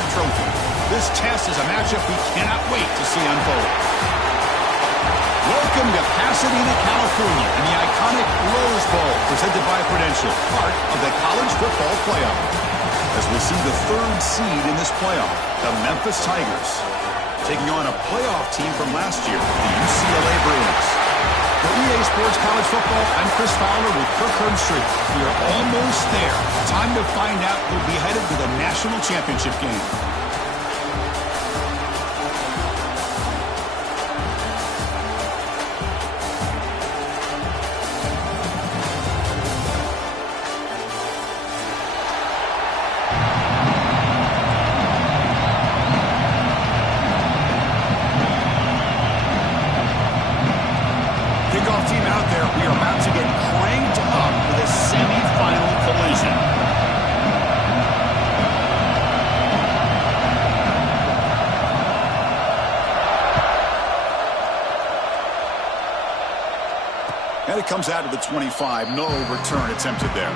championship trophy. This test is a matchup we cannot wait to see unfold. Welcome to Pasadena, California, and the iconic Rose Bowl, presented by Prudential, part of the college football playoff. As we see the third seed in this playoff, the Memphis Tigers, taking on a playoff team from last year, the UCLA Bruins. For EA Sports College Football, I'm Chris Fowler with Kirk Herbstreit. We are almost there. Time to find out who'll be headed to the national championship game. Team out there, we are about to get cranked up for the semifinal collision. And it comes out to the 25. No return attempted there.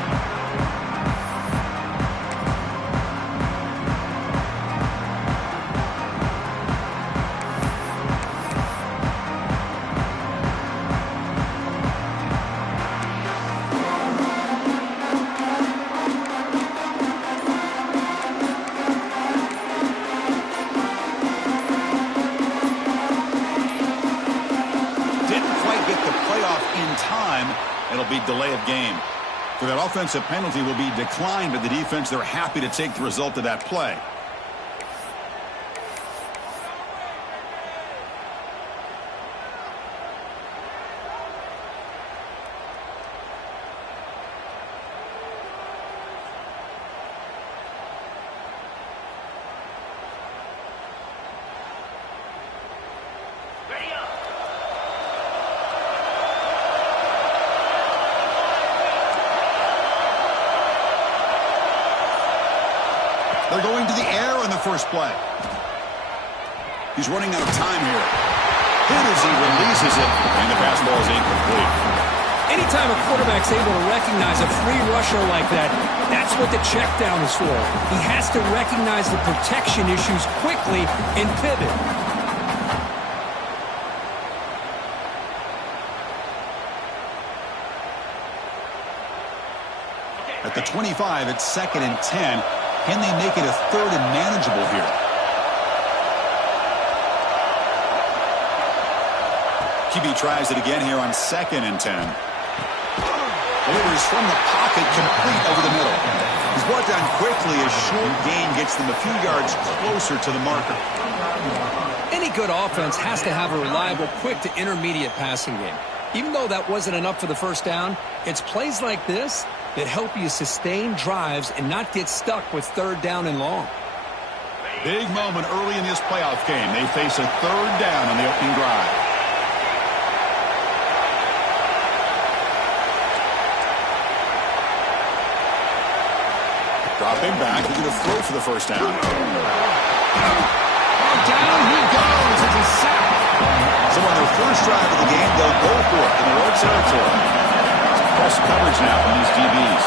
It'll be delay of game. So that offensive penalty will be declined by the defense. They're happy to take the result of that play. They're going to the air on the first play. He's running out of time here. Hit as he releases it, and the pass ball is incomplete. Anytime a quarterback's able to recognize a free rusher like that, that's what the check down is for. He has to recognize the protection issues quickly and pivot. At the 25, it's 2nd and 10. Can they make it a 3rd and manageable here? QB tries it again here on 2nd and 10. Delivers from the pocket, complete over the middle. He's brought down quickly. A short gain gets them a few yards closer to the marker. Any good offense has to have a reliable, quick to intermediate passing game. Even though that wasn't enough for the first down, it's plays like this that help you sustain drives and not get stuck with 3rd down and long. Big moment early in this playoff game. They face a 3rd down on the opening drive. Dropping back, he's going to throw for the first down. Down he goes. It's a sack. So on their first drive of the game, they'll go for it in the road territory. Press coverage now from these DBs.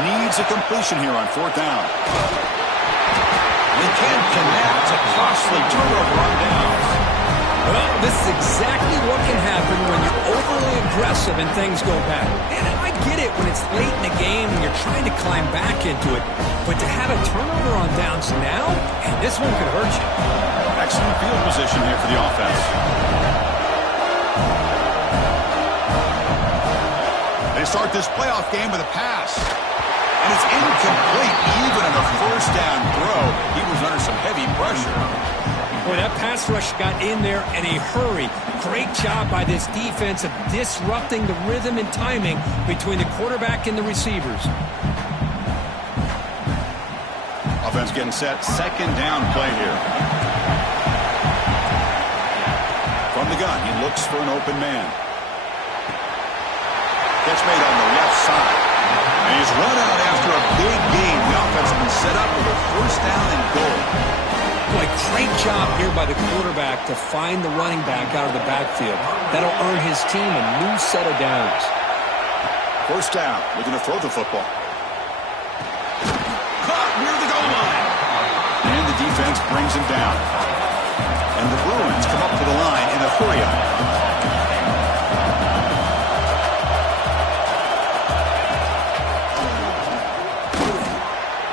Needs a completion here on 4th down. They can't connect. A costly turnover on downs. Well, this is exactly what can happen when you're overly aggressive and things go bad. And I get it when it's late in the game and you're trying to climb back into it. But to have a turnover on downs now, and this one could hurt you. Excellent field position here for the offense. They start this playoff game with a pass. And it's incomplete. Even on a 1st down throw, he was under some heavy pressure. Boy, that pass rush got in there in a hurry. Great job by this defense of disrupting the rhythm and timing between the quarterback and the receivers. Offense getting set. 2nd down play here. From the gun, he looks for an open man. Catch made on the left side. And he's run out after a big gain. The offense has been set up with a 1st down and goal. Boy, great job here by the quarterback to find the running back out of the backfield. That'll earn his team a new set of downs. First down, looking to throw the football. Caught near the goal line. And the defense brings him down. And the Bruins come up to the line in a hurry-up.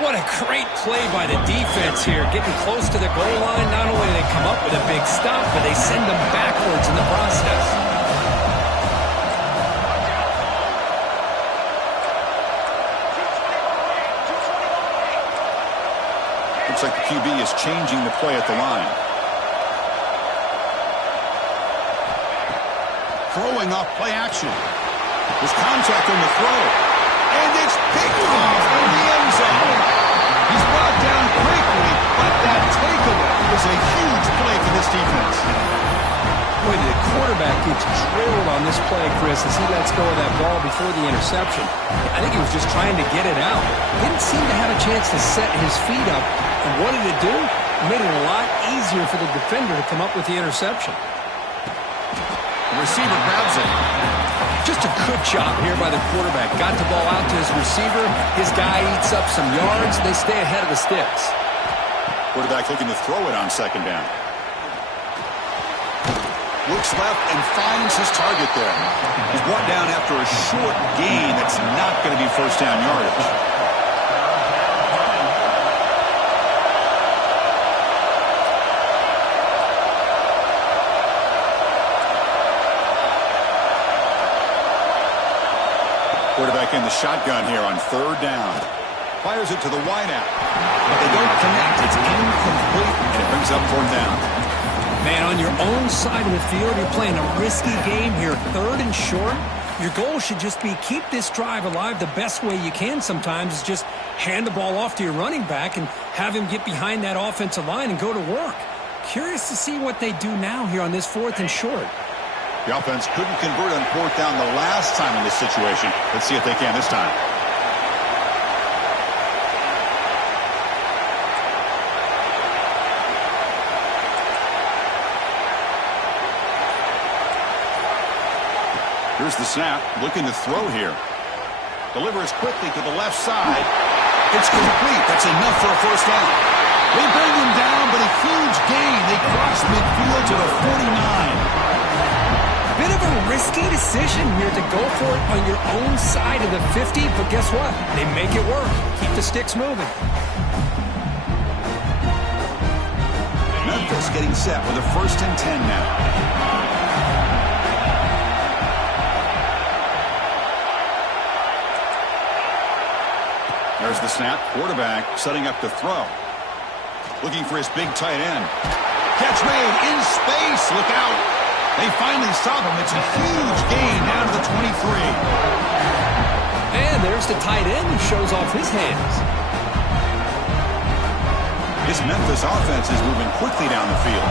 What a great play by the defense here. Getting close to the goal line, not only do they come up with a big stop, but they send them backwards in the process. Looks like the QB is changing the play at the line. Throwing off play action. There's contact on the throw. And it's picked off in the end zone. He's brought down quickly, but that takeaway is a huge play for this defense. Boy, the quarterback gets drilled on this play, Chris, as he lets go of that ball before the interception. I think he was just trying to get it out. Didn't seem to have a chance to set his feet up. And what did it do? It made it a lot easier for the defender to come up with the interception. The receiver grabs it. Just a good job here by the quarterback. Got the ball out to his receiver. His guy eats up some yards. They stay ahead of the sticks. Quarterback looking to throw it on second down. Looks left and finds his target there. He's brought down after a short gain that's not going to be first down yardage. Quarterback in the shotgun here on third down. Fires it to the wideout. But they don't connect. It's incomplete, and it brings up fourth down. Man, on your own side of the field, you're playing a risky game here. Third and short. Your goal should just be keep this drive alive the best way you can sometimes is just hand the ball off to your running back and have him get behind that offensive line and go to work. Curious to see what they do now here on this fourth and short. The offense couldn't convert on fourth down the last time in this situation. Let's see if they can this time. Here's the snap, looking to throw here. Delivers quickly to the left side. It's complete. That's enough for a first down. They bring him down, but a huge gain. They cross midfield to the 49. Bit of a risky decision here to go for it on your own side of the 50, but guess what? They make it work. Keep the sticks moving. Memphis getting set with a 1st and 10 now. There's the snap. Quarterback setting up to throw. Looking for his big tight end. Catch made in space. Look out. They finally stop him. It's a huge gain down to the 23. And there's the tight end who shows off his hands. This Memphis offense is moving quickly down the field.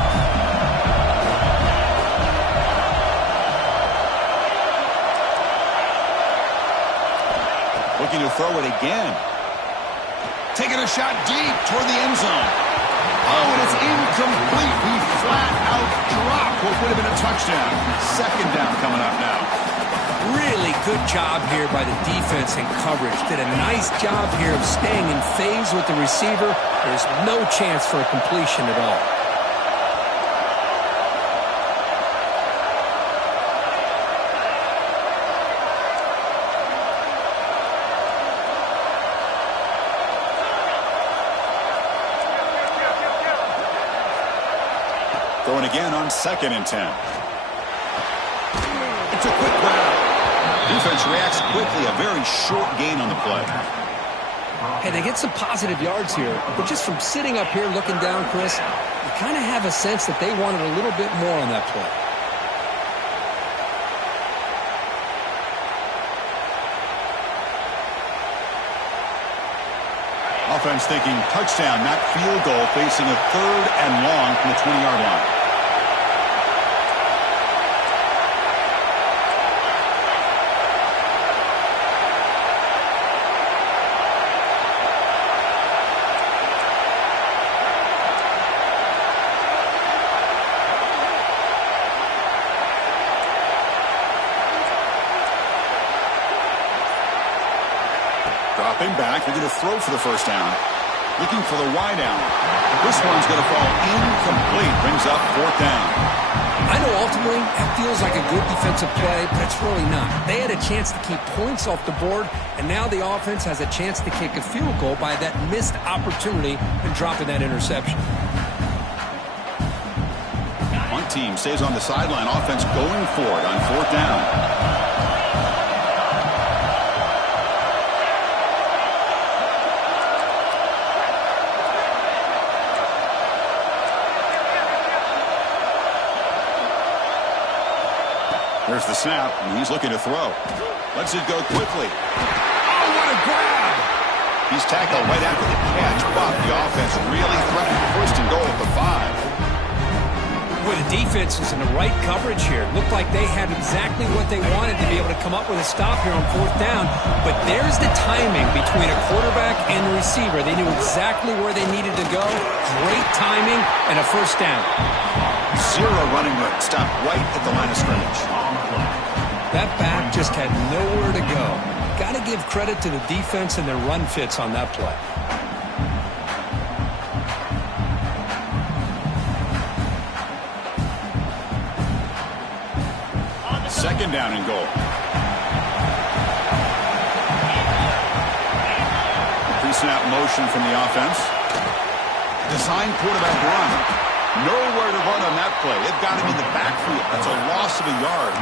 Looking to throw it again. Taking a shot deep toward the end zone. Oh, and it's incomplete. He flat out dropped what would have been a touchdown. Second down coming up now. Really good job here by the defense and coverage. Did a nice job here of staying in phase with the receiver. There's no chance for a completion at all. Throwing again on 2nd and 10. It's a quick grab. Defense reacts quickly. A very short gain on the play. Hey, they get some positive yards here, but just from sitting up here looking down, Chris, you kind of have a sense that they wanted a little bit more on that play. Offense thinking touchdown, not field goal, facing a 3rd and long from the 20-yard line. Dropping back, looking to throw for the first down. Looking for the wide out. This one's going to fall incomplete. Brings up 4th down. I know ultimately that feels like a good defensive play, but it's really not. They had a chance to keep points off the board, and now the offense has a chance to kick a field goal by that missed opportunity and dropping that interception. One team stays on the sideline. Offense going for it on 4th down. There's the snap, and he's looking to throw. Lets it go quickly. Oh, what a grab! He's tackled right after the catch, but the offense really threatened 1st and goal at the 5. Boy, the defense is in the right coverage here. Looked like they had exactly what they wanted to be able to come up with a stop here on 4th down. But there's the timing between a quarterback and the receiver. They knew exactly where they needed to go. Great timing and a 1st down. 0 running room. Stopped right at the line of scrimmage. That back just had nowhere to go. Got to give credit to the defense and their run fits on that play. Second down and goal. Pre-snap motion from the offense. Design quarterback run. Nowhere to run on that play. It got him in the backfield. That's a loss of a yard.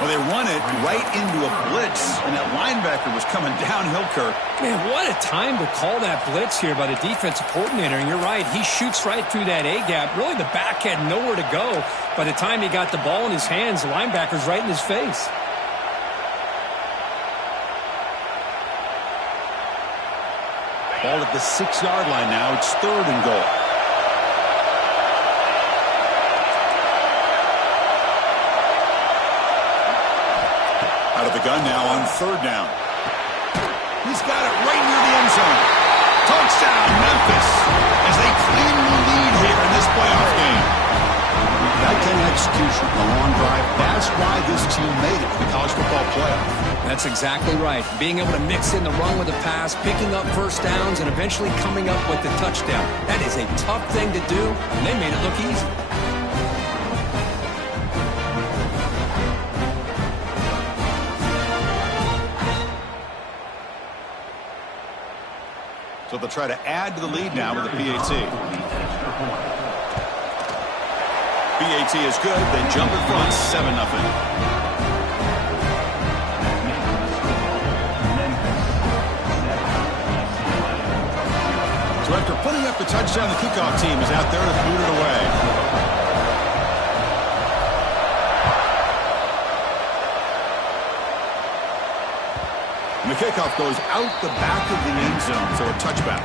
Well, they run it right into a blitz, and that linebacker was coming downhill, Kirk. Man, what a time to call that blitz here by the defensive coordinator. And you're right, he shoots right through that A-gap. Really, the back had nowhere to go. By the time he got the ball in his hands, the linebacker's right in his face. Ball at the 6-yard line now. It's 3rd and goal. Out of the gun now on 3rd down. He's got it right near the end zone. Touchdown, Memphis, as they claim the lead here in this playoff game. That kind of execution, a long drive, that's why this team made it to the college football playoff. That's exactly right. Being able to mix in the run with the pass, picking up 1st downs, and eventually coming up with the touchdown. That is a tough thing to do, and they made it look easy. So they'll try to add to the lead now with the PAT. PAT is good. They jump in front, 7-0. So after putting up the touchdown, the kickoff team is out there to boot it away. And the kickoff goes out the back of the end zone, so a touchback.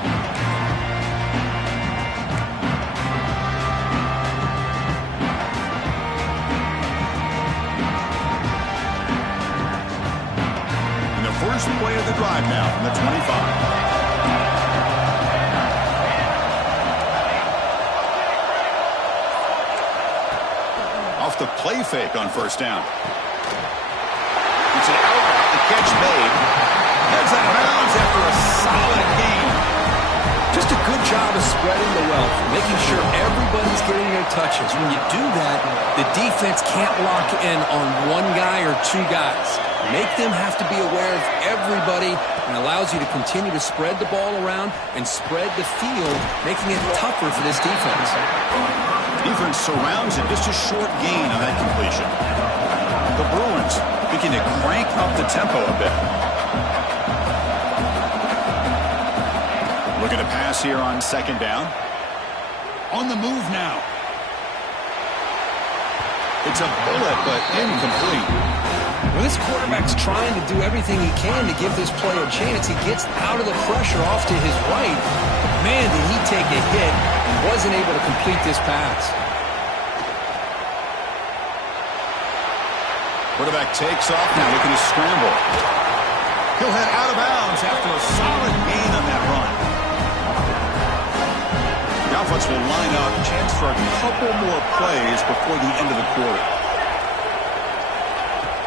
And the first play of the drive now from the 25. Off the play fake on 1st down. It's an out route, the catch made. Heads out of bounds after a solid game. Just a good job of spreading the wealth, making sure everybody's getting their touches. When you do that, the defense can't lock in on one guy or 2 guys. Make them have to be aware of everybody, and allows you to continue to spread the ball around and spread the field, making it tougher for this defense. Defense surrounds it. Just a short gain on that completion. The Bruins looking to crank up the tempo a bit. Looking to pass here on 2nd down. On the move now. It's a bullet, but incomplete. Well, this quarterback's trying to do everything he can to give this play a chance. He gets out of the pressure off to his right. But man, did he take a hit and wasn't able to complete this pass. Quarterback takes off now, looking to scramble. He'll head out of bounds after a solid gain on that run. The offense will line up, chance for a couple more plays before the end of the quarter.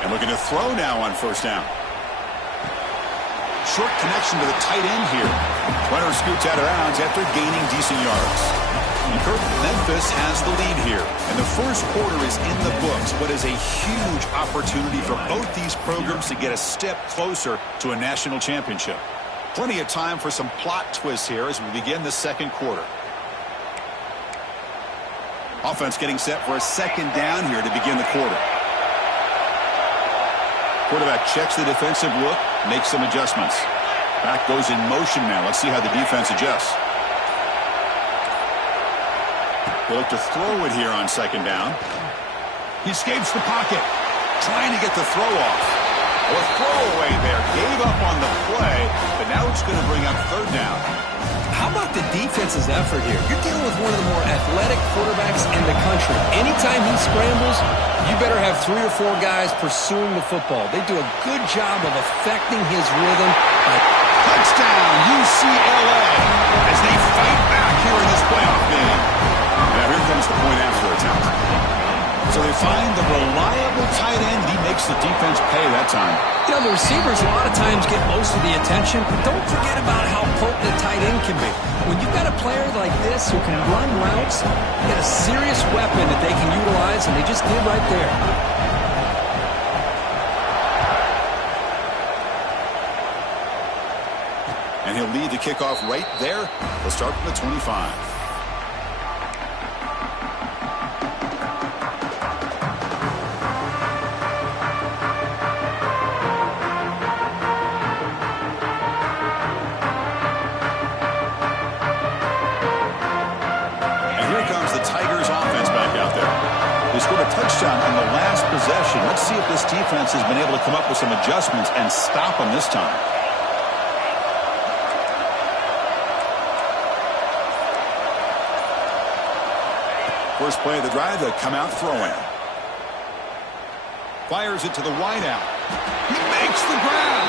And looking to throw now on 1st down. Short connection to the tight end here. Runner scoots out of bounds after gaining decent yards. And Kurt, Memphis has the lead here. And the first quarter is in the books, but is a huge opportunity for both these programs to get a step closer to a national championship. Plenty of time for some plot twists here as we begin the second quarter. Offense getting set for a second down here to begin the quarter. Quarterback checks the defensive look, makes some adjustments. Back goes in motion now. Let's see how the defense adjusts. They look to throw it here on second down. He escapes the pocket, trying to get the throw off. Or throwaway there. Gave up on the play, but now it's going to bring up third down. How about the defense's effort here? You're dealing with one of the more athletic quarterbacks in the country. Anytime he scrambles, you better have 3 or 4 guys pursuing the football. They do a good job of affecting his rhythm. Touchdown, UCLA, as they fight back here in this playoff game. Now here comes the point after attempt. So they find the reliable tight end. He makes the defense pay that time. You know, the receivers a lot of times get most of the attention, but don't forget about how potent the tight end can be. When you've got a player like this who can run routes, you got a serious weapon that they can utilize, and they just did right there. And he'll lead the kickoff right there. They'll start from the 25. Touchdown on the last possession. Let's see if this defense has been able to come up with some adjustments and stop them this time. First play of the drive, they come out throwing. Fires it to the wideout. He makes the grab.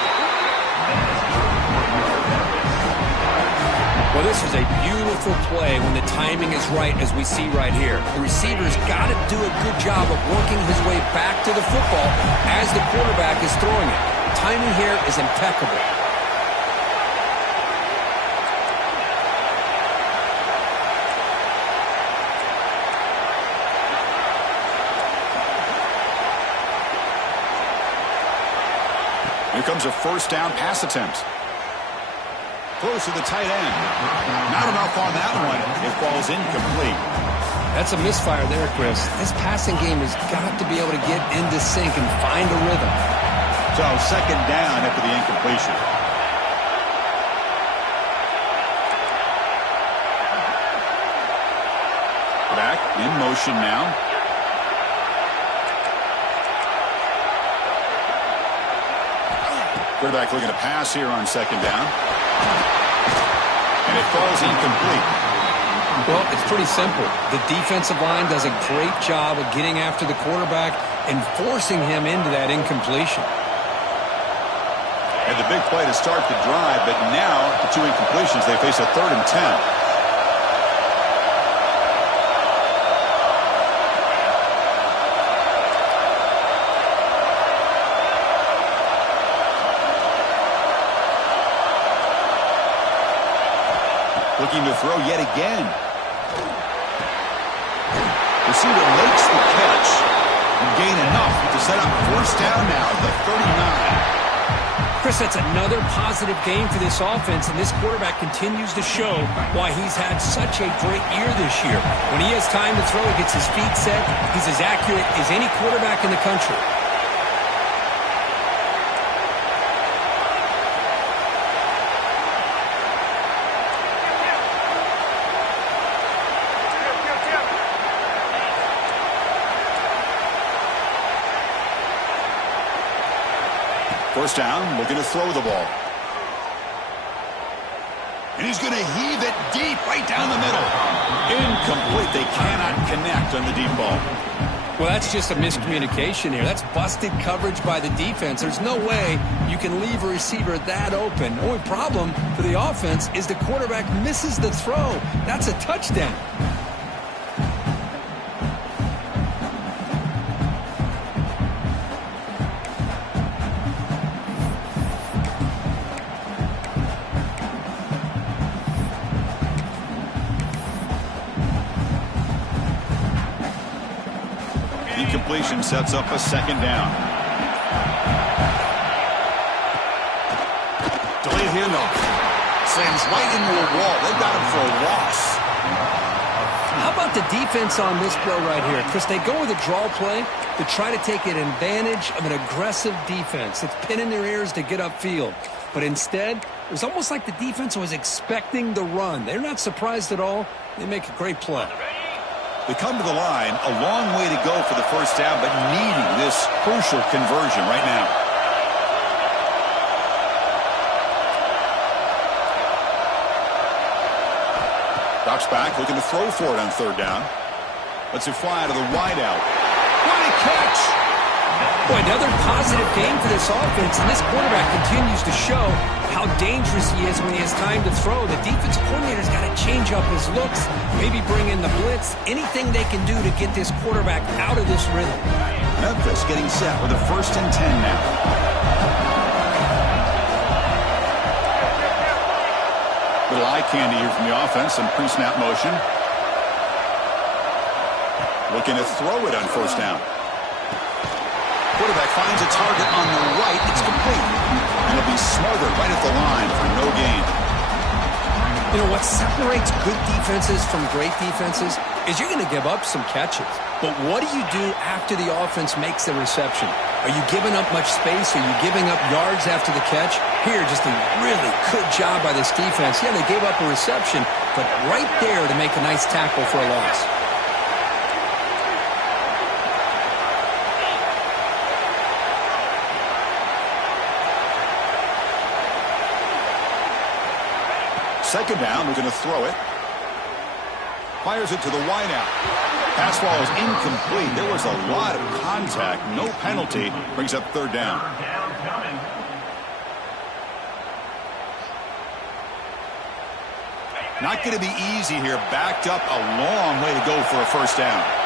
Well, this is a beautiful play when the timing is right, as we see right here. The receiver's got to do a good job of working his way back to the football as the quarterback is throwing it. Timing here is impeccable. Here comes a first down pass attempt. Close to the tight end. Not enough on that one. It falls incomplete. That's a misfire there, Chris. This passing game has got to be able to get into sync and find a rhythm. So second down after the incompletion. Back in motion now. Quarterback looking to pass here on second down. And it falls incomplete. Well, it's pretty simple. The defensive line does a great job of getting after the quarterback and forcing him into that incompletion. And the big play to start the drive, but now the 2 incompletions, they face a 3rd and 10. Looking to throw yet again. Receiver makes the catch and gain enough to set up first down now at the 39. Chris, that's another positive game for this offense, and this quarterback continues to show why he's had such a great year this year. When he has time to throw, he gets his feet set. He's as accurate as any quarterback in the country. First down, looking to throw the ball. And he's going to heave it deep right down the middle. Incomplete. They cannot connect on the deep ball. Well, that's just a miscommunication here. That's busted coverage by the defense. There's no way you can leave a receiver that open. The only problem for the offense is the quarterback misses the throw. That's a touchdown. completion sets up a second down. Delayed handoff. Slams right into a wall. They got him for a loss. How about the defense on this play right here? Chris, they go with a draw play to try to take an advantage of an aggressive defense that's pinning their ears to get upfield. But instead, it was almost like the defense was expecting the run. They're not surprised at all. They make a great play. They come to the line, a long way to go for the first down, but needing this crucial conversion right now. Drops back, looking to throw for it on third down. Lets it fly out of the wideout. What a catch! Boy, another positive game for this offense, and this quarterback continues to show how dangerous he is when he has time to throw. The defensive coordinator's got to change up his looks, maybe bring in the blitz, anything they can do to get this quarterback out of this rhythm. Memphis getting set with a 1st and 10 now. Little eye candy here from the offense, some pre-snap motion. Looking to throw it on 1st down. Quarterback finds a target on the right. It's complete. And it'll be smothered right at the line for no gain. You know, what separates good defenses from great defenses is you're going to give up some catches. But what do you do after the offense makes the reception? Are you giving up much space? Are you giving up yards after the catch? Here, just a really good job by this defense. Yeah, they gave up a reception, but right there to make a nice tackle for a loss. Second down, we're going to throw it. Fires it to the wideout. Pass ball is incomplete. There was a lot of contact. No penalty. Brings up 3rd down. Not going to be easy here. Backed up a long way to go for a 1st down.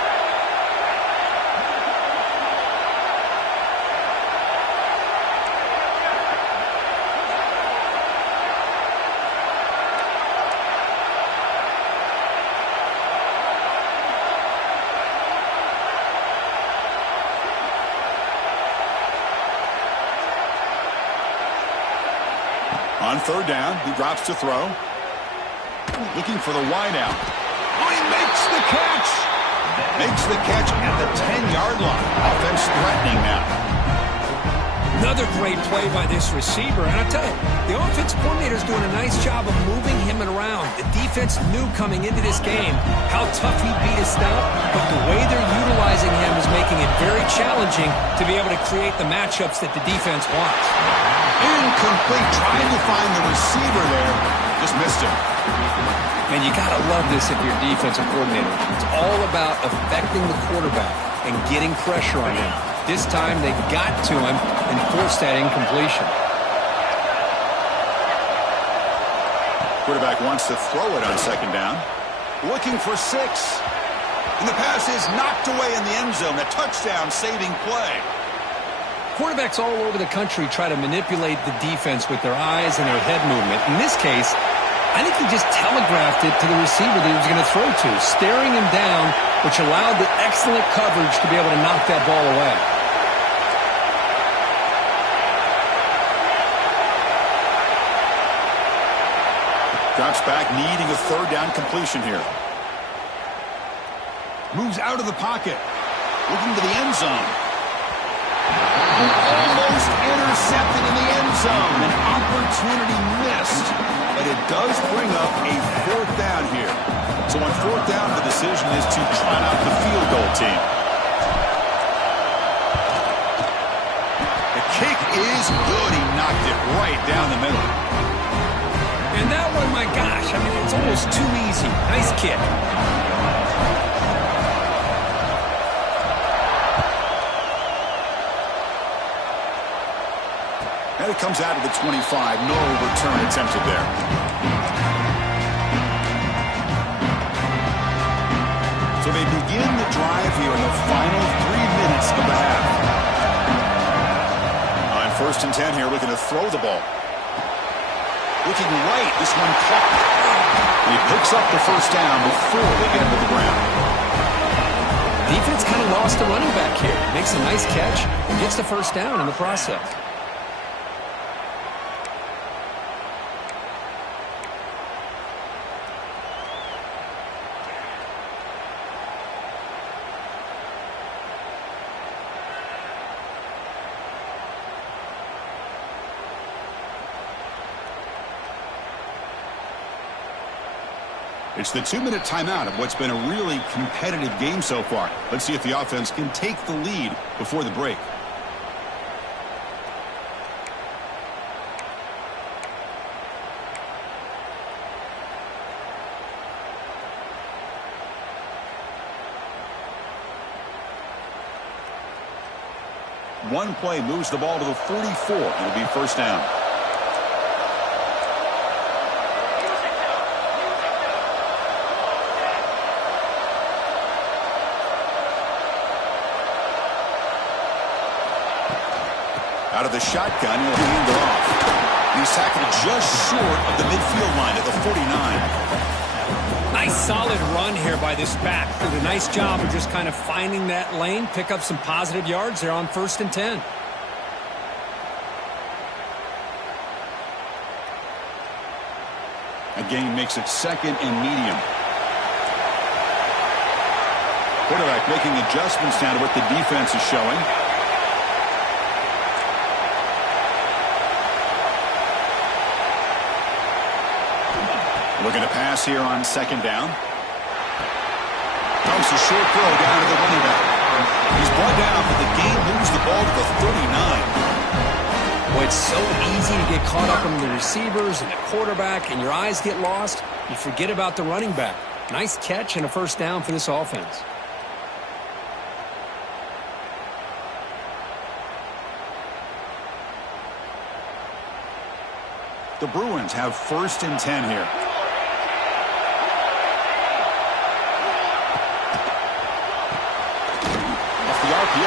On 3rd down, he drops to throw. Looking for the wideout. Oh, he makes the catch! Makes the catch at the 10-yard line. Offense threatening now. Another great play by this receiver. And I tell you, the offensive coordinator is doing a nice job of moving him around. The defense knew coming into this game how tough he'd be to stop, but the way they're utilizing him is making it very challenging to be able to create the matchups that the defense wants. Incomplete, trying to find the receiver there. Just missed him. Man, you got to love this if you're a defensive coordinator. It's all about affecting the quarterback and getting pressure on him. This time they got to him and forced that incompletion. Quarterback wants to throw it on 2nd down. Looking for 6. And the pass is knocked away in the end zone. A touchdown-saving play. Quarterbacks all over the country try to manipulate the defense with their eyes and their head movement. In this case, I think he just telegraphed it to the receiver that he was going to throw to, staring him down, which allowed the excellent coverage to be able to knock that ball away. Drops back, needing a 3rd down completion here. Moves out of the pocket. Looking to the end zone. Almost intercepted in the end zone. An opportunity missed. But it does bring up a 4th down here. So on 4th down, the decision is to trot out the field goal team. The kick is good. He knocked it right down the middle. And that one, my gosh, I mean, it's almost too easy. Nice kick. And it comes out of the 25. No return attempted there. So they begin the drive here in the final 3 minutes of the half. On 1st and 10 here, looking to throw the ball. Looking right, this one caught. And he picks up the 1st down before they get him to the ground. Defense kind of lost the running back here. Makes a nice catch and gets the first down in the process. It's the 2-minute timeout of what's been a really competitive game so far. Let's see if the offense can take the lead before the break. One play moves the ball to the 44. It'll be first down. Out of the shotgun, he'll hand it off. He's tackled just short of the midfield line at the 49. Nice solid run here by this back. Did a nice job of just kind of finding that lane, pick up some positive yards there on 1st and 10. Again, makes it 2nd and medium. Quarterback making adjustments now to what the defense is showing. Looking to pass here on 2nd down. Dumps a short throw down to the running back. He's brought down, but the game moves the ball to the 39. Boy, it's so easy to get caught up in the receivers and the quarterback, and your eyes get lost. You forget about the running back. Nice catch and a first down for this offense. The Bruins have 1st and 10 here.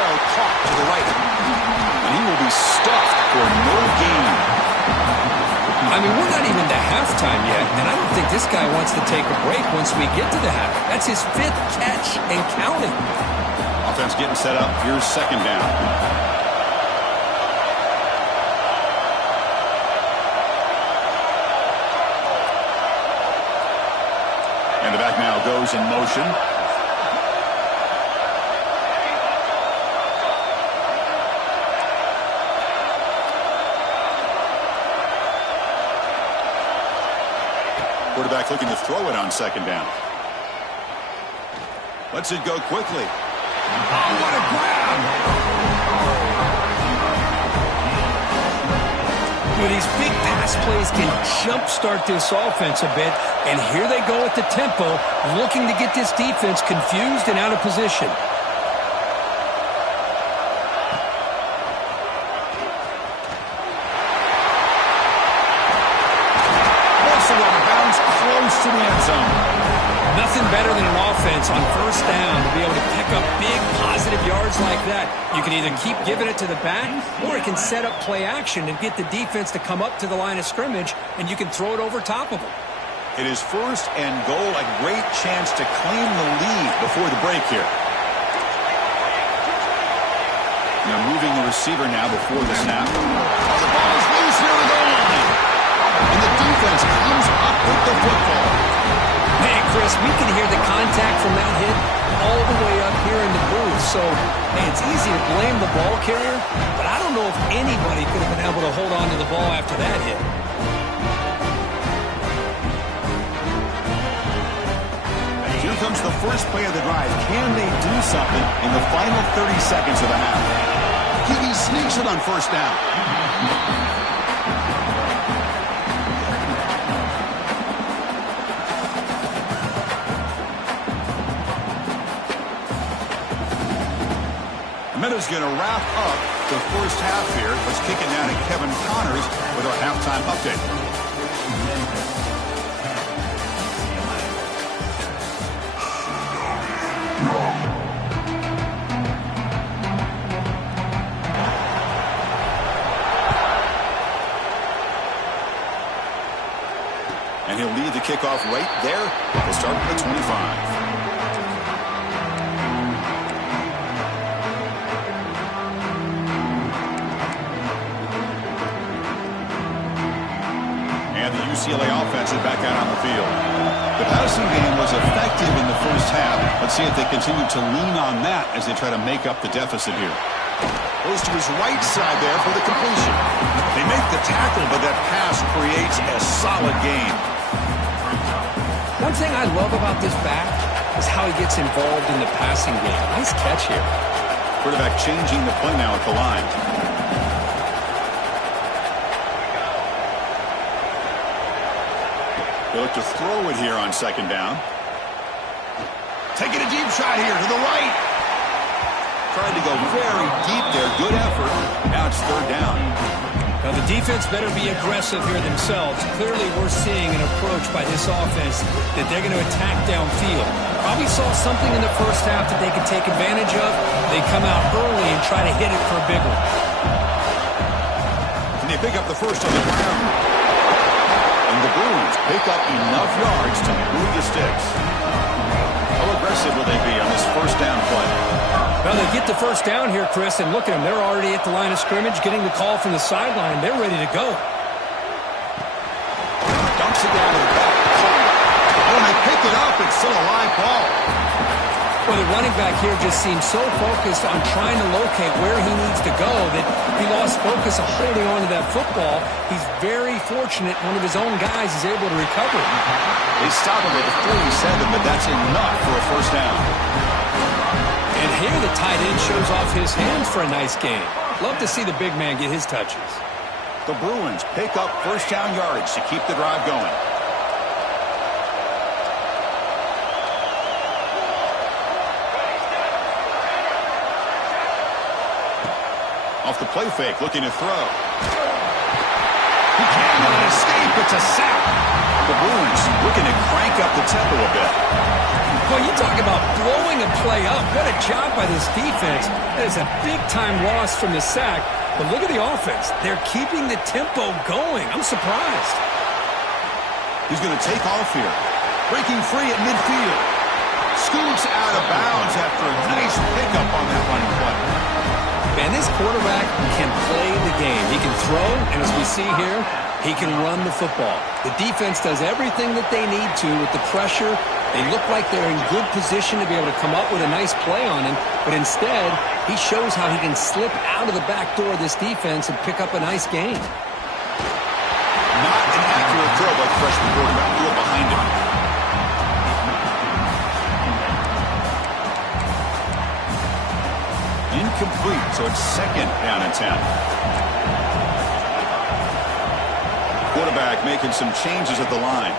Caught to the right. And he will be stuffed for no gain. I mean, we're not even to halftime yet, and I don't think this guy wants to take a break once we get to the half. That's his 5th catch and counting. Offense getting set up. Here's 2nd down. And the back now goes in motion. Quarterback looking to throw it on 2nd down. Lets it go quickly. Oh, what a grab! Well, these big pass plays can jumpstart this offense a bit, and here they go at the tempo, looking to get this defense confused and out of position. To the end zone. Nothing better than an offense on 1st down to be able to pick up big positive yards like that. You can either keep giving it to the back, or it can set up play action and get the defense to come up to the line of scrimmage, and you can throw it over top of them. It is 1st and goal, a great chance to claim the lead before the break here. Now moving the receiver now before the snap. Oh, the ball is loose near the goal line. And the defense comes up with the football. Hey, Chris, we can hear the contact from that hit all the way up here in the booth. So, hey, it's easy to blame the ball carrier, but I don't know if anybody could have been able to hold on to the ball after that hit. Here comes the first play of the drive. Can they do something in the final 30 seconds of the half? He sneaks it on 1st down. Is going to wrap up the first half here. Let's kick it down to Kevin Connors with our halftime update. And he'll lead the kickoff right there. We'll start with the 25. UCLA offense is back out on the field. The passing game was effective in the first half. Let's see if they continue to lean on that as they try to make up the deficit here. Goes to his right side there for the completion. They make the tackle, but that pass creates a solid gain. One thing I love about this back is how he gets involved in the passing game. Nice catch here. Quarterback changing the play now at the line. They look to throw it here on second down. Taking a deep shot here to the right. Trying to go very deep there. Good effort. Now it's third down. Now the defense better be aggressive here themselves. Clearly we're seeing an approach by this offense that they're going to attack downfield. Probably saw something in the first half that they could take advantage of. They come out early and try to hit it for a big one. And they pick up the first on the ground. And the Bruins pick up enough yards to move the sticks. How aggressive will they be on this first down play? Well, they get the first down here, Chris, and look at them. They're already at the line of scrimmage, getting the call from the sideline. They're ready to go. Dumps it down to the back. When they pick it up, it's still a live ball. Well, the running back here just seems so focused on trying to locate where he needs to go that he lost focus of holding on to that football. He's very fortunate one of his own guys is able to recover it. They stop him at the 47, but that's enough for a first down. And here the tight end shows off his hands for a nice gain. Love to see the big man get his touches. The Bruins pick up first down yardage to keep the drive going. Off the play fake, looking to throw. He cannot escape. It's a sack. The Bruins looking to crank up the tempo a bit. Well, you talk about blowing a play up. What a job by this defense. That is a big-time loss from the sack. But look at the offense. They're keeping the tempo going. I'm surprised. He's going to take off here. Breaking free at midfield. Scoots out of bounds after a nice pickup on that running play. Man, this quarterback can play the game. He can throw, and as we see here, he can run the football. The defense does everything that they need to with the pressure. They look like they're in good position to be able to come up with a nice play on him, but instead, he shows how he can slip out of the back door of this defense and pick up a nice gain. Not an accurate throw by the freshman quarterback. A little behind him. Incomplete, so it's second down and 10. Quarterback making some changes at the line.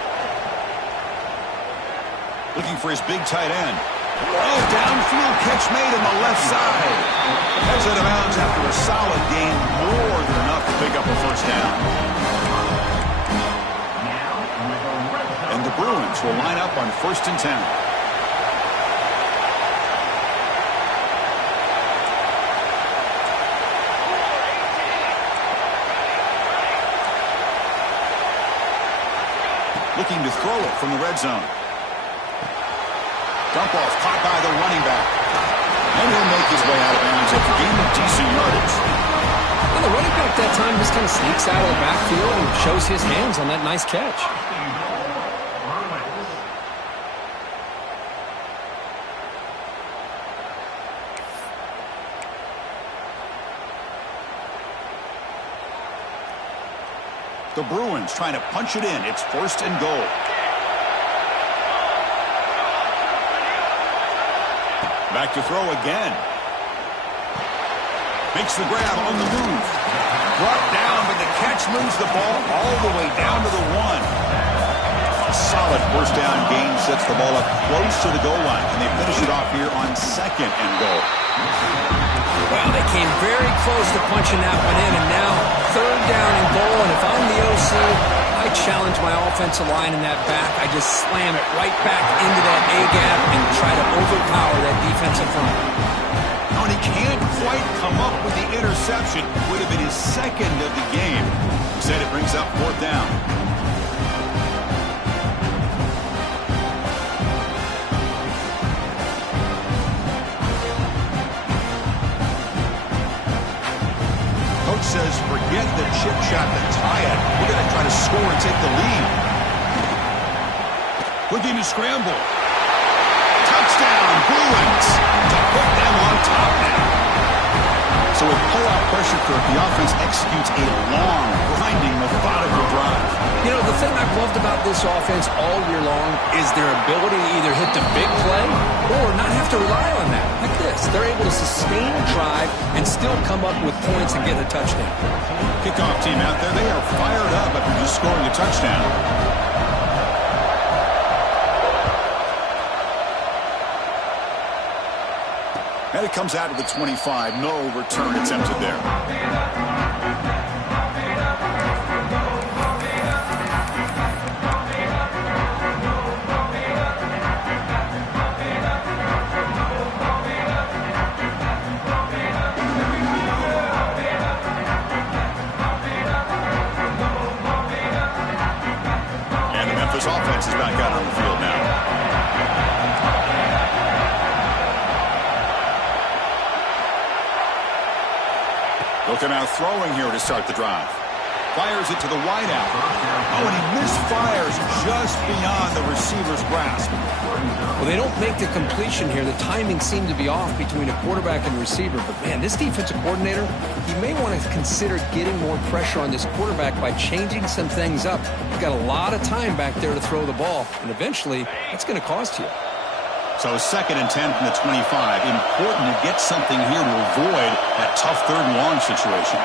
Looking for his big tight end. Oh, downfield catch made on the left side. Heads out of bounds after a solid gain, more than enough to pick up a first down. And the Bruins will line up on 1st and 10. Looking to throw it from the red zone. Dump off caught by the running back. And he'll make his way out of bounds after gaining decent yardage. Well, the running back that time just kind of sneaks out of the backfield and shows his hands on that nice catch. The Bruins trying to punch it in. It's 1st and goal. Back to throw again. Makes the grab on the move. Brought down, but the catch moves the ball all the way down to the 1. A solid first down gain sets the ball up close to the goal line, and they finish it off here on 2nd and goal. Well, they came very close to punching that one in, and now 3rd down and goal. And if I'm the OC, I challenge my offensive line in that back. I just slam it right back into that A-gap and try to overpower that defensive front. And he can't quite come up with the interception. Would have been his 2nd of the game. Instead, it brings up 4th down. says, forget the chip shot to tie it. We're going to try to score and take the lead. Looking to scramble. Touchdown, Bruins, to put them on top now. So with pull-out pressure curve, the offense executes a long, grinding, methodical drive. You know, the thing I've loved about this offense all year long is their ability to either hit the big play or not have to rely on that. Like this, they're able to sustain a drive and still come up with points and get a touchdown. Kickoff team out there, they are fired up after just scoring a touchdown. And it comes out of the 25. No return attempted there. And the Memphis offense is back out on the field now. Looking out throwing here to start the drive. Fires it to the wideout. Oh, and he misfires just beyond the receiver's grasp. Well, they don't make the completion here. The timing seemed to be off between a quarterback and receiver. But, man, this defensive coordinator, he may want to consider getting more pressure on this quarterback by changing some things up. You've got a lot of time back there to throw the ball, and eventually that's going to cost you. So 2nd and 10 from the 25. Important to get something here to avoid that tough 3rd and long situation.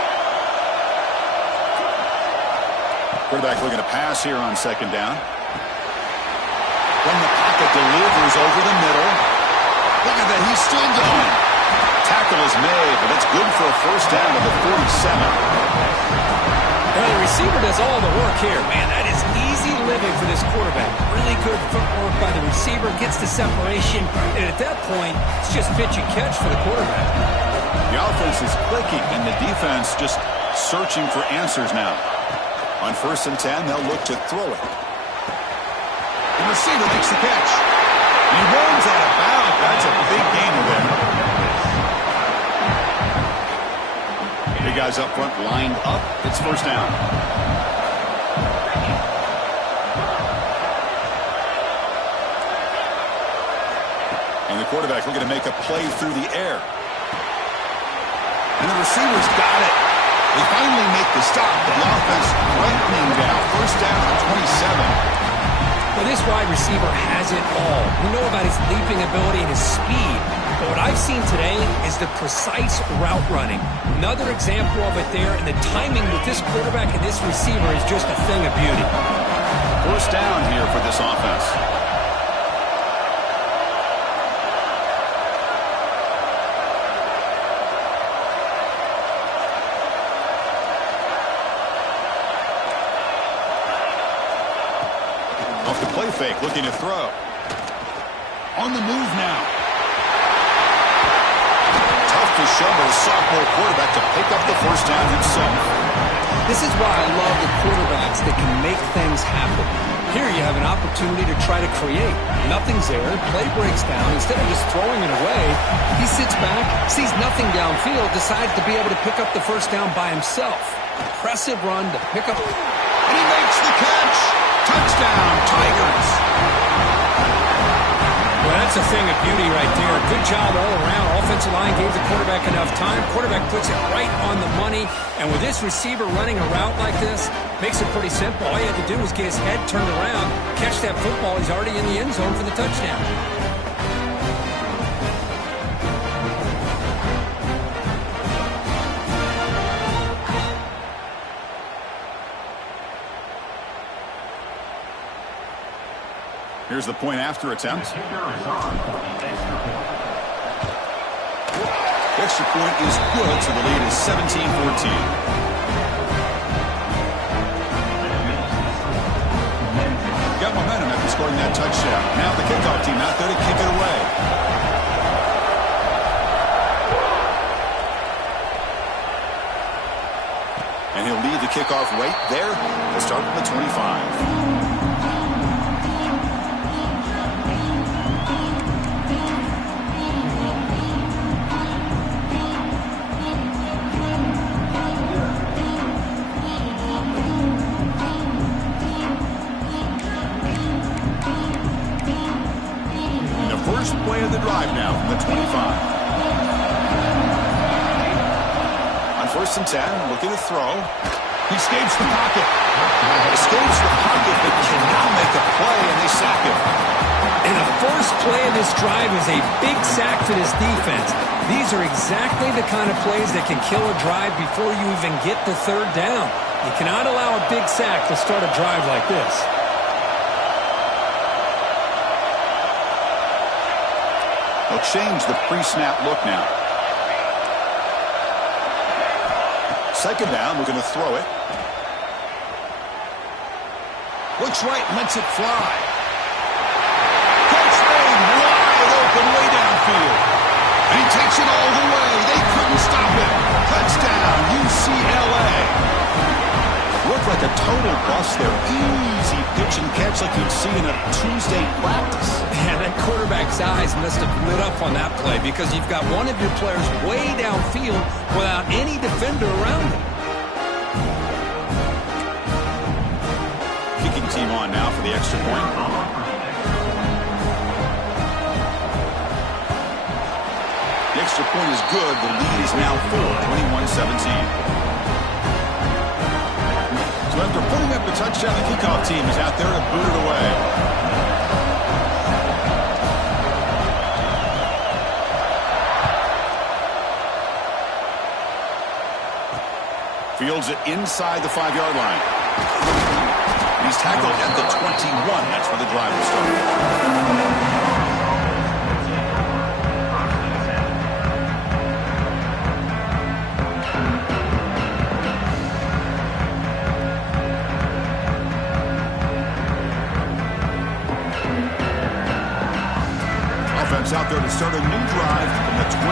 Quarterback looking to pass here on 2nd down. From the pocket, delivers over the middle. Look at that, he's still going. Tackle is made, but it's good for a 1st down to the 47. Well, the receiver does all the work here. Man, that is easy living for this quarterback. Really good footwork by the receiver, gets the separation, and at that point, it's just pitch and catch for the quarterback. The offense is clicking, and the defense just searching for answers now. On 1st and 10, they'll look to throw it. The receiver makes the catch. He runs out of bounds. That's a big gainer there. Big guys up front lined up. It's 1st down. And the quarterback looking to make a play through the air. And the receiver's got it. They finally make the stop, but the offense lightning down. 1st down to 27. Well, this wide receiver has it all. We know about his leaping ability and his speed. But what I've seen today is the precise route running. Another example of it there, and the timing with this quarterback and this receiver is just a thing of beauty. 1st down here for this offense. Off the play fake, looking to throw. On the move now. Tough to shovel sophomore quarterback to pick up the 1st down himself. This is why I love the quarterbacks that can make things happen. Here you have an opportunity to try to create. Nothing's there. Play breaks down. Instead of just throwing it away, he sits back, sees nothing downfield, decides to be able to pick up the 1st down by himself. Impressive run to pick up. And he makes the catch. Touchdown, Tigers. Well, that's a thing of beauty right there. Good job all around. Offensive line gave the quarterback enough time. Quarterback puts it right on the money. And with this receiver running a route like this, makes it pretty simple. All you have to do is get his head turned around, catch that football. He's already in the end zone for the touchdown. Here's the point after attempt. Extra point is good, so the lead is 17-14. Got momentum after scoring that touchdown. Now the kickoff team out there to kick it away. And he'll lead the kickoff right there to start from the 25. from the 25. On 1st and 10, looking to throw. He escapes the pocket. Escapes the pocket, but cannot make a play, and they sack him. And the first play of this drive is a big sack for this defense. These are exactly the kind of plays that can kill a drive before you even get the 3rd down. You cannot allow a big sack to start a drive like this. They'll change the pre-snap look now. 2nd down, we're going to throw it. Looks right, lets it fly. Catch made wide open way downfield. And he takes it all the way. They couldn't stop him. Touchdown, UCLA. Looked like a total bust there. Easy pitch and catch like you'd see in a Tuesday practice. Yeah, that quarterback's eyes must have lit up on that play because you've got one of your players way downfield without any defender around him. Kicking team on now for the extra point. The extra point is good. The lead is now 4, 21-17. So after putting up the touchdown, the kickoff team is out there to boot it away. Fields it inside the 5-yard line. He's tackled at the 21. That's where the drive will start. Out there to start a new drive from the 21.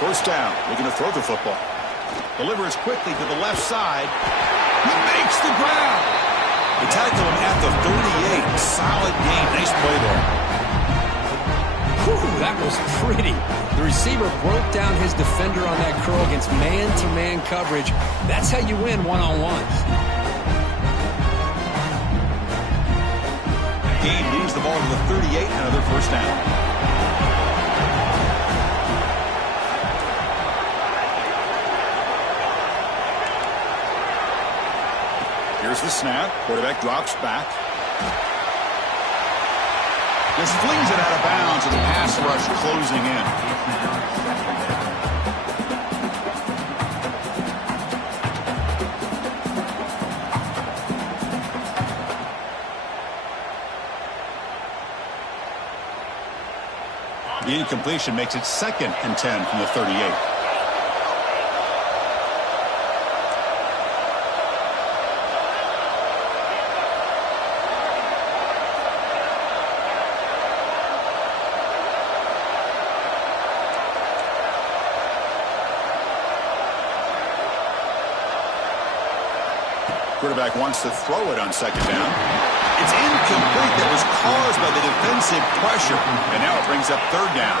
First down, looking to throw the football. Delivers quickly to the left side. He makes the grab. They tackle him at the 38. Solid gain. Nice play there. Whew, that was pretty. The receiver broke down his defender on that curl against man-to-man coverage. That's how you win one-on-ones. Gain moves the ball to the 38, another first down. Here's the snap. Quarterback drops back. Just flings it out of bounds and the pass rush closing in. The incompletion makes it 2nd and 10 from the 38. Quarterback wants to throw it on 2nd down. It's incomplete. That was caused by the defensive pressure. And now it brings up 3rd down.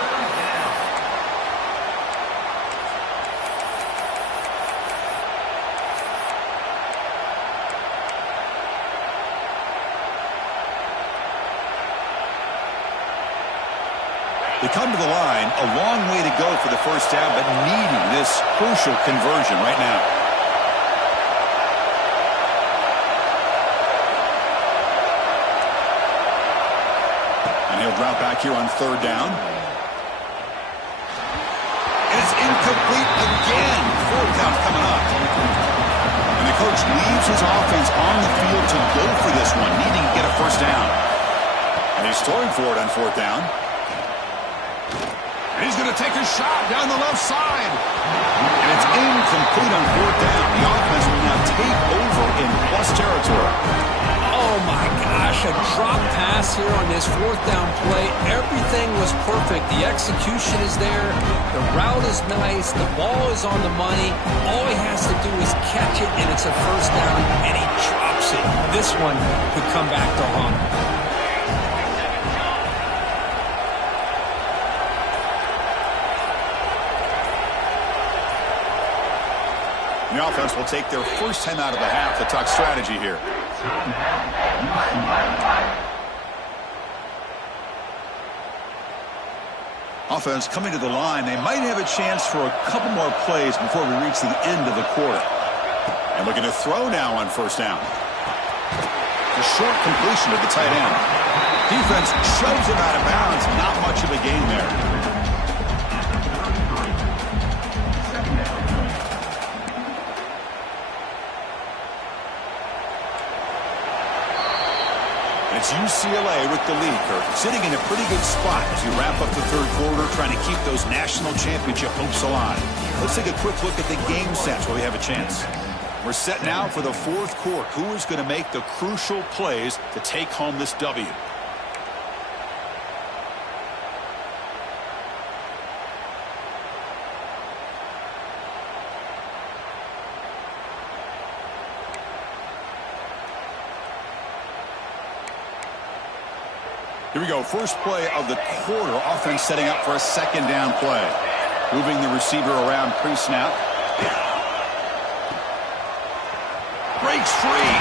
They come to the line, a long way to go for the first down, but needing this crucial conversion right now. He'll drop back here on 3rd down. And it's incomplete again. 4th down coming up. And the coach leaves his offense on the field to go for this one, needing to get a first down. And he's throwing for it on 4th down. And he's going to take a shot down the left side. And it's incomplete on 4th down. The offense will now take over in plus territory. Oh, my gosh, a drop pass here on this 4th down play. Everything was perfect. The execution is there. The route is nice. The ball is on the money. All he has to do is catch it, and it's a first down, and he drops it. This one could come back to haunt him. The offense will take their first time out of the half to talk strategy here. Offense coming to the line. They might have a chance for a couple more plays before we reach the end of the quarter. And looking to throw now on first down. A short completion to the tight end. Defense shoves him out of bounds. Not much of a gain there. It's UCLA with the lead, Kirk, sitting in a pretty good spot as you wrap up the third quarter, trying to keep those national championship hopes alive. Let's take a quick look at the game sets where we have a chance. We're set now for the fourth quarter. Who is going to make the crucial plays to take home this W? Here we go. First play of the quarter. Offense setting up for a second down play. Moving the receiver around pre-snap. Breaks free.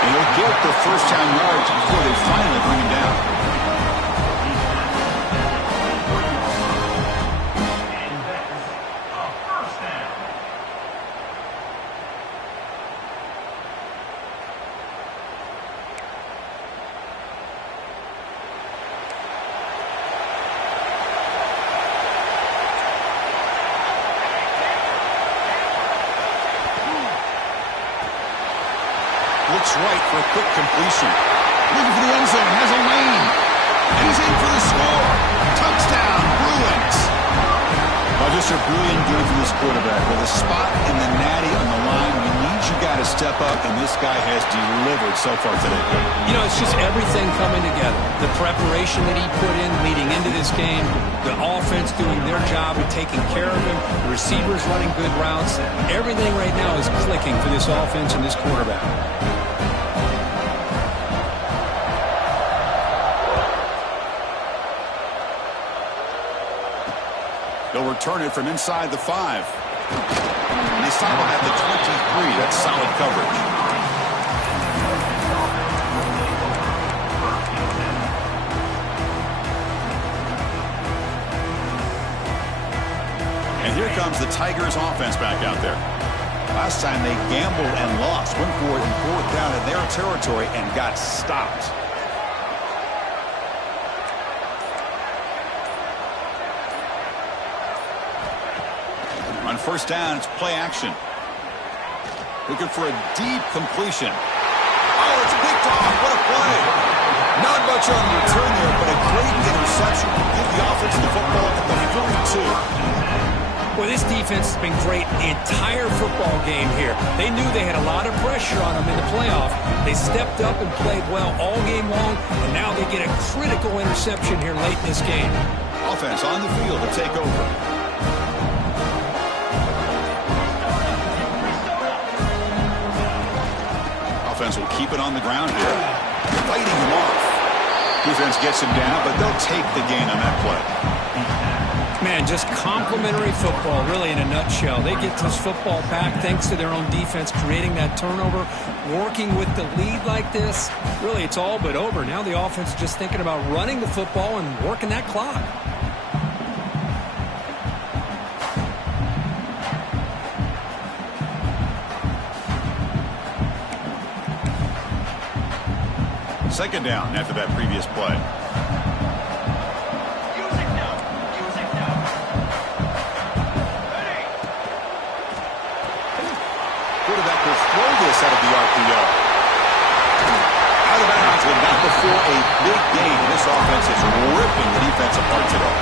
And he'll get the first down yards before they finally bring him down. Looks right for a quick completion. Looking for the end zone. Has a lane. And he's in for the score. Touchdown, Bruins. Well, just a brilliant game for this quarterback. With a spot in the natty on the line, we need you guys to step up, and this guy has delivered so far today. You know, it's just everything coming together. The preparation that he put in leading into this game, the offense doing their job and taking care of him, the receivers running good routes. Everything right now is clicking for this offense and this quarterback. They'll return it from inside the 5. And they stop him at the 23. That's solid coverage. And here comes the Tigers offense back out there. Last time they gambled and lost. Went for it in fourth down in their territory and got stopped. On first down, it's play action. Looking for a deep completion. Oh, it's picked off. What a play. Not much on the return there, but a great interception. Give the offense the football at the 42. Well, this defense has been great the entire football game here. They knew they had a lot of pressure on them in the playoff. They stepped up and played well all game long, and now they get a critical interception here late in this game. Offense on the field to take over. Offense will keep it on the ground here. Fighting him off. Defense gets him down, but they'll take the gain on that play. Man, just complimentary football, really, in a nutshell. They get this football back thanks to their own defense, creating that turnover, working with the lead like this. Really, it's all but over. Now the offense is just thinking about running the football and working that clock. Second down after that previous play. Quarterback will throw this out of the RPO. Out of bounds, but not before a big gain. This offense is ripping the defense apart today.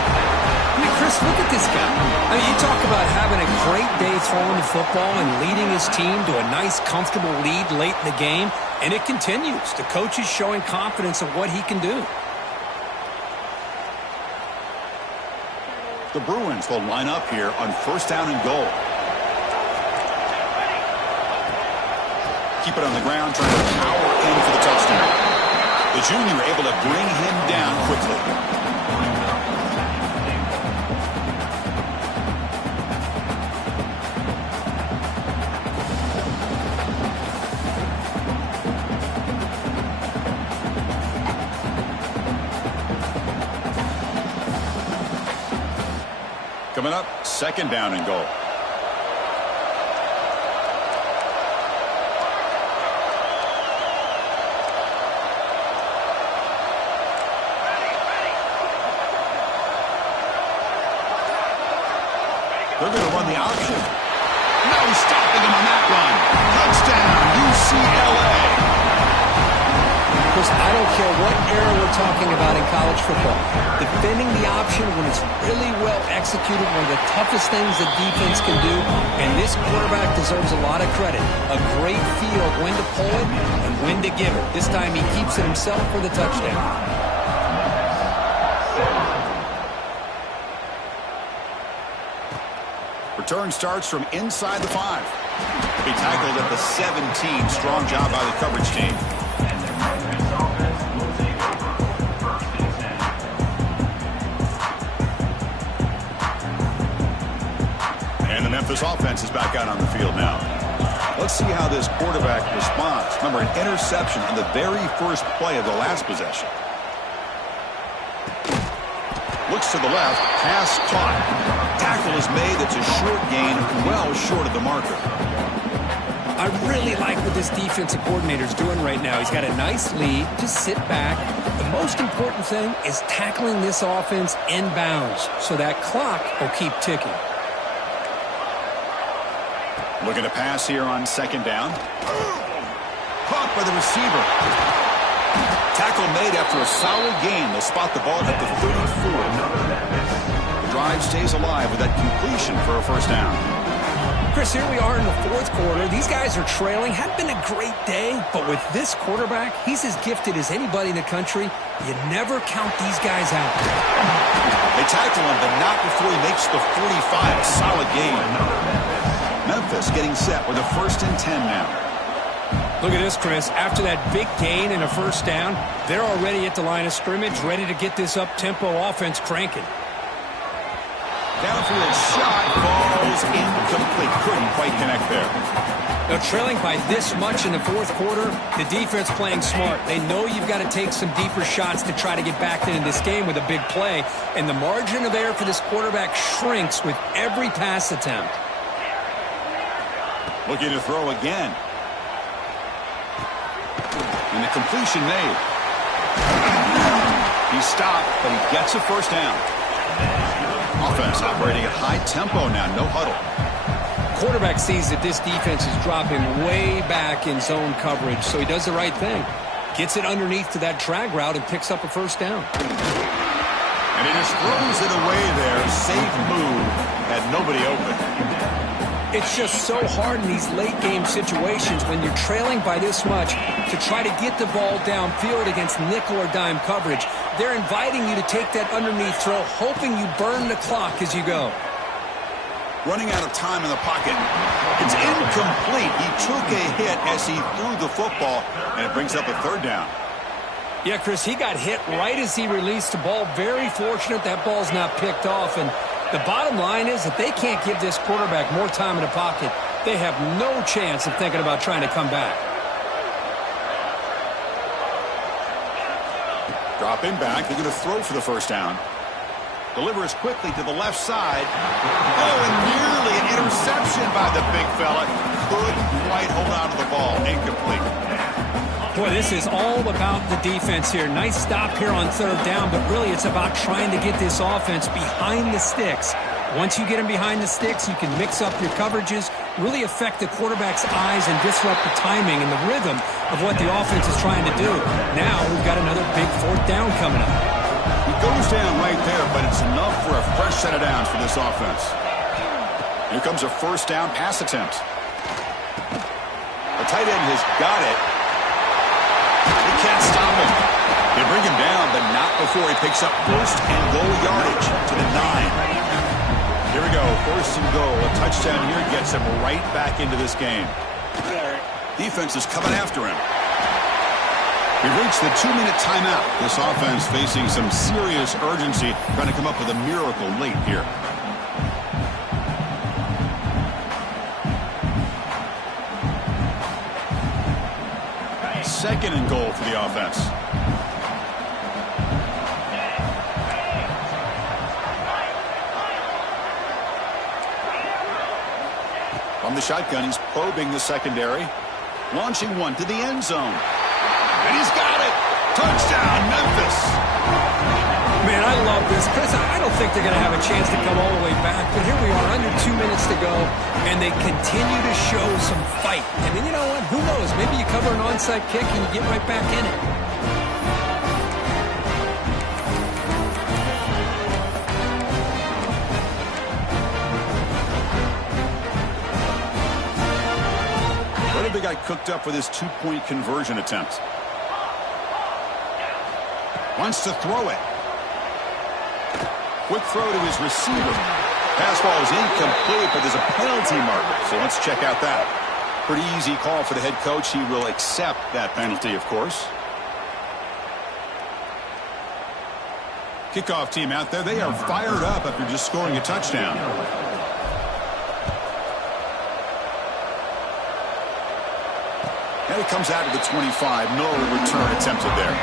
I mean, Chris, look at this guy. I mean, you talk about having a great day throwing the football and leading his team to a nice, comfortable lead late in the game, and it continues. The coach is showing confidence of what he can do. The Bruins will line up here on first down and goal. Keep it on the ground, trying to power in for the touchdown. The junior able to bring him down quickly. Coming up, second down and goal. They're going to run the option. No stopping him on that run. Touchdown, UCLA. Chris, I don't care what era we're talking about in college football. Defending the option when it's really well executed, one of the toughest things a defense can do, and this quarterback deserves a lot of credit. A great feel of when to pull it and when to give it. This time he keeps it himself for the touchdown. Return starts from inside the 5. He tackled at the 17. Strong job by the coverage team. And the Memphis offense is back out on the field now. Let's see how this quarterback responds. Remember, an interception on the very first play of the last possession. Looks to the left, pass caught. Tackle is made. It's a short gain, well short of the marker. I really like what this defensive coordinator is doing right now. He's got a nice lead. Just sit back. The most important thing is tackling this offense inbounds so that clock will keep ticking. Looking to pass here on second down. Caught by the receiver. Tackle made after a solid gain. They'll spot the ball at the 34. The drive stays alive with that completion for a first down. Chris, here we are in the fourth quarter. These guys are trailing. Hadn't been a great day, but with this quarterback, he's as gifted as anybody in the country. You never count these guys out. They tackle him, but not before he makes the 45. A solid gain. Memphis getting set with a 1st and 10 now. Look at this, Chris. After that big gain and a first down, they're already at the line of scrimmage, ready to get this up-tempo offense cranking. Downfield shot falls incomplete. Couldn't quite connect there. Now, trailing by this much in the fourth quarter, the defense playing smart. They know you've got to take some deeper shots to try to get back into this game with a big play, and the margin of error for this quarterback shrinks with every pass attempt. Looking to throw again. And the completion made. He stopped, but he gets a first down. Offense operating at high tempo now, no huddle. Quarterback sees that this defense is dropping way back in zone coverage, so he does the right thing. Gets it underneath to that drag route and picks up a first down. And he just throws it away there. Safe move. Had nobody open. It's just so hard in these late-game situations when you're trailing by this much to try to get the ball downfield against nickel or dime coverage. They're inviting you to take that underneath throw, hoping you burn the clock as you go. Running out of time in the pocket. It's incomplete. He took a hit as he threw the football, and it brings up a third down. Yeah, Chris, he got hit right as he released the ball. Very fortunate that ball's not picked off, and the bottom line is that they can't give this quarterback more time in the pocket. They have no chance of thinking about trying to come back. Dropping back. They're going to throw for the first down. Delivers quickly to the left side. Oh, and nearly an interception by the big fella. Couldn't quite hold on to the ball. Incomplete. Boy, this is all about the defense here. Nice stop here on third down, but really it's about trying to get this offense behind the sticks. Once you get them behind the sticks, you can mix up your coverages, really affect the quarterback's eyes and disrupt the timing and the rhythm of what the offense is trying to do. Now we've got another big fourth down coming up. He goes down right there, but it's enough for a fresh set of downs for this offense. Here comes a first down pass attempt. The tight end has got it. They can't stop him. They bring him down, but not before he picks up first and goal yardage to the 9. Here we go, first and goal. A touchdown here gets him right back into this game. Defense is coming after him. We've reached the 2-minute timeout. This offense facing some serious urgency, trying to come up with a miracle late here. Second and goal for the offense. the shotgun. He's probing the secondary. Launching one to the end zone. And he's got it. Touchdown, Memphis. Man, I love this. Chris, I don't think they're going to have a chance to come all the way back. But here we are, under 2 minutes to go, and they continue to show some fight. And then you know what? Who knows? Maybe you cover an onside kick and you get right back in it. What have they got cooked up for this two-point conversion attempt? Wants to throw it. Quick throw to his receiver. Pass ball is incomplete, but there's a penalty marker. So let's check out that. Pretty easy call for the head coach. He will accept that penalty, of course. Kickoff team out there. They are fired up after just scoring a touchdown. And it comes out to the 25. No return attempted there.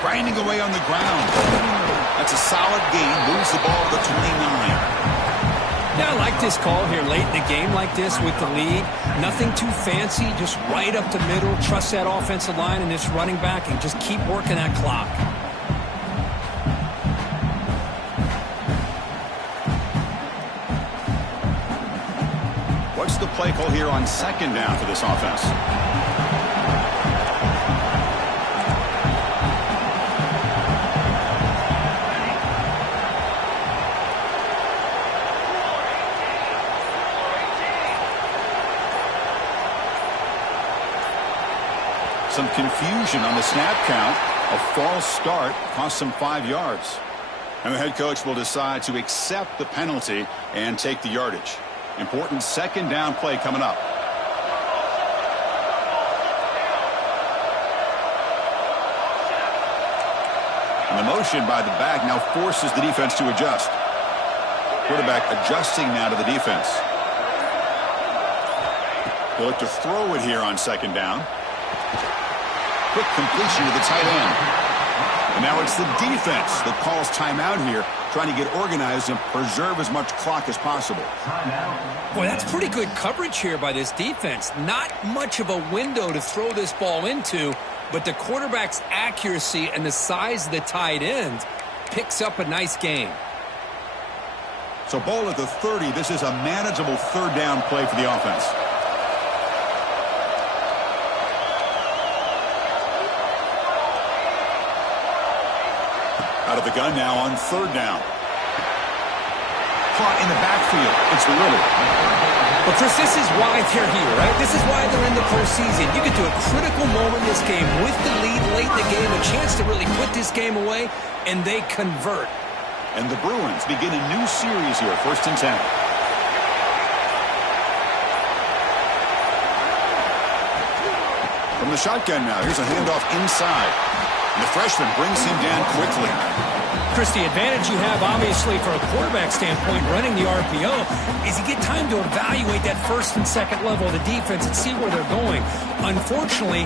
Grinding away on the ground. That's a solid gain. Moves the ball to the 29. Yeah, I like this call here late in the game like this with the lead. Nothing too fancy, just right up the middle. Trust that offensive line and this running back and just keep working that clock. What's the play call here on second down for this offense? Some confusion on the snap count. A false start cost him 5 yards. And the head coach will decide to accept the penalty and take the yardage. Important second down play coming up. And the motion by the back now forces the defense to adjust. Quarterback adjusting now to the defense. They'll look to throw it here on second down. Quick completion to the tight end. And now it's the defense that calls timeout here, trying to get organized and preserve as much clock as possible. Boy, that's pretty good coverage here by this defense. Not much of a window to throw this ball into, but the quarterback's accuracy and the size of the tight end picks up a nice game. So ball at the 30. This is a manageable third down play for the offense. Out of the gun now on third down. Caught in the backfield. It's Lillard. But Chris, this is why they're here, right? This is why they're in the postseason. You get to a critical moment in this game with the lead late in the game, a chance to really put this game away, and they convert. And the Bruins begin a new series here, 1st and 10. From the shotgun now, here's a handoff inside. And the freshman brings him down quickly. Chris, the advantage you have, obviously, from a quarterback standpoint, running the RPO, is you get time to evaluate that first and second level of the defense and see where they're going. Unfortunately,